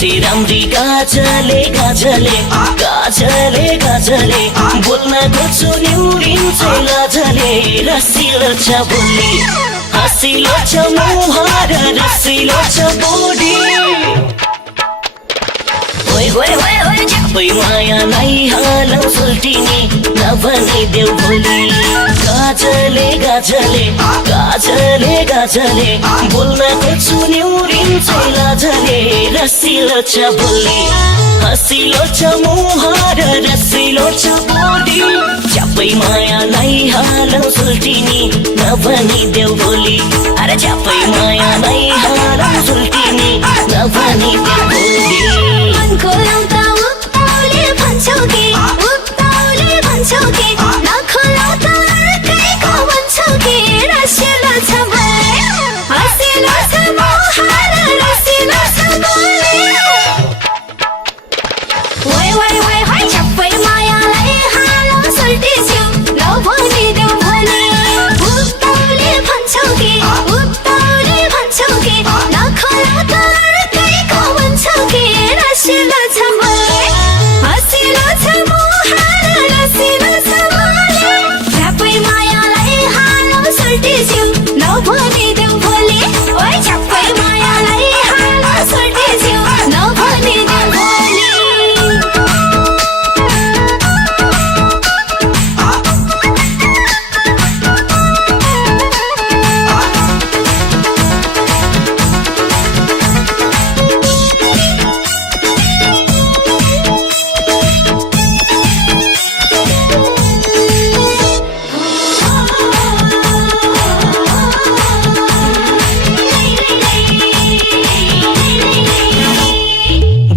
हसी राम्री गाजले गाजले गाजले गाजले बोल्न खोज्छु निउरिन्छ लाजले रसिलो छ बोली हसिलो छ मुहार रसिलो छ बोडी ओइ ओइ ओइ ओइ झ्यापै मायालाई हालौ सुल्टिनी नभनिदेऊ भोलि गाजले गाजले गाजले गाजले बोल्न खोज्छु निउरिन्छ लाजले रसिलो छ बोली हसिलो छ मुहार रसिलो छ बोडी झ्यापै मायालाई हालौ सुल्टिनी नभनिदेऊ भोलि अरे झ्यापै मायालाई हालौ सुल्टिनी नभनिदेऊ भोलि मनको लाउँदा उक्ताउले भन्छौ कि नखोलाउँदा अर्कैको भन्छौ कि रसिलो छ भए हसिलो छ मुहार रसिलो छ बोली ओइ ओइ ओइ ओइ झ्यापै मायालाई हालौ सुल्टिस्यौ नभनिदेऊ भोलि उक्ताउले भन्छौ कि नखोलाउँदा अर्कैको भन्छौ कि रसिलो छ भए हसिलो छ मुहार रसिलो छ बोली झ्यापै मायालाई हालौ सुल्टिस्यौ नभनिदेऊ भोलि ओइ झ्यापै मायालाई हालौ सुल्टिस्यौ नभनिदेऊ भोलि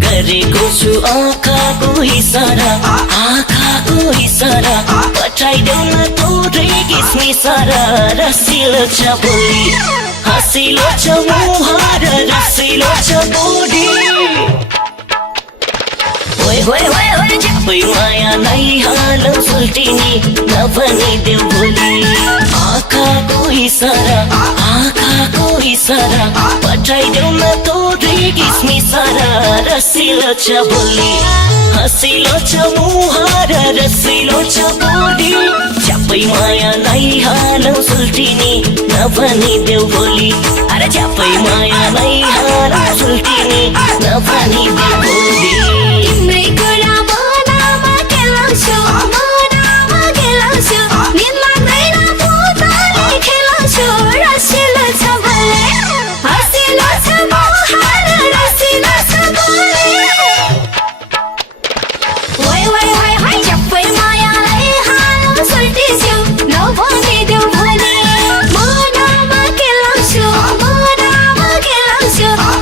गरेको छु आँखाको इसारा पठाइदेऊ न थोरै किसमिसारा रसिलो छ बोली हसिलो छ मुहार रसिलो छ बोडी ओइ ओइ ओइ ओइ झ्यापै मायालाई हालौ सुल्टिनी नभनिदेऊ भोलि आँखाको इसारा पठाइदेऊ न थोरै किसमिसारा रसिलो छ बोली हसिलो छ मुहार रसिलो छ बोडी झ्यापै मायालाई हालौ सुल्टिनी नभनिदेऊ भोलि अरे झ्यापै मायालाई हालौ सुल्टिनी नभनिदेऊ भोलि तिम्रै कुरा मनमा खेलाउँछु निद लाग्दैन भूतले खेलाउँछु रसिलो छ भए हसिलो छ मुहार रसिलो छ बोली ओइ ओइ ओइ ओइ झ्यापै मायालाई हालौ सुल्टिस्यौ नभनिदेऊ भोलि मनमा खेलाउँछु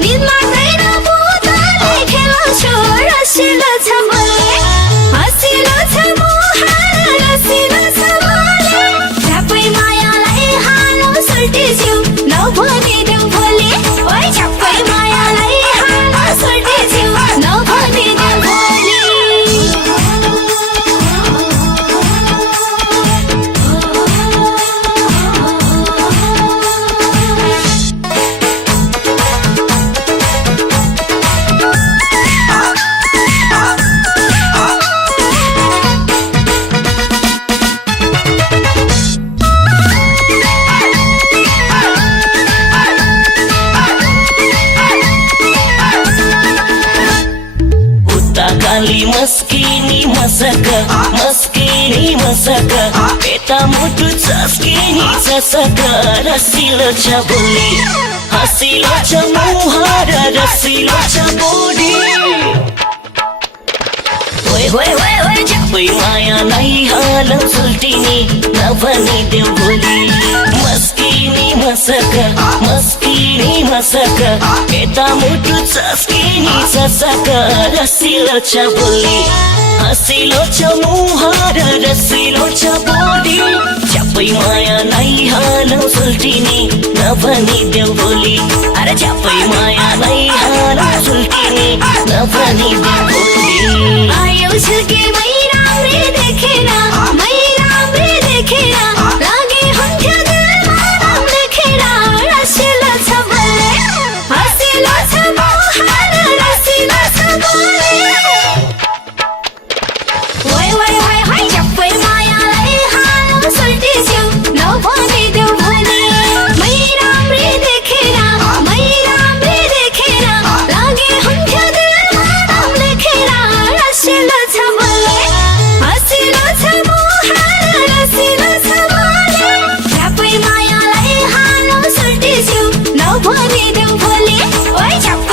निद लाग्दैन भूतले खेलाउँछु रसिलो छ भए हसिलो छ मुहार रसिलो छ बोली झ्यापै मायालाई हालौ सुल्टिस्यौ नभनिदेऊ भोलि ओइ झ्यापै मायालाई हालौ सुल्टिस्यौ नभनिदेऊ भोलि काली मस्किनी मसक पेटा मुटु चस्किनी चसक रसिलो छ बोली हसिलो छ मुहार रसिलो छ बोडी ओइ ओइ ओइ ओइ झ्यापै मायालाई हालौ सुल्टिनी नभनिदेऊ भोलि मस्किनी मसक पेटा मुटु चस्किनी चसक रसिलो छ बोली हसिलो छ मुहार रसिलो छ बोडी झ्यापै मायालाई हालौ सुल्टिनी नभनिदेऊ भोलि अरे झ्यापै मायालाई हालौ सुल्टिनी नभनिदेऊ भोलि आयौ झुल्के मै राम्री देखेर लागे हुन्थ्यो दिलमा नाम लेखेर रसिलो छ भए हसिलो छ मुहार रसिलो देऊ भोलि ओइ छप्पै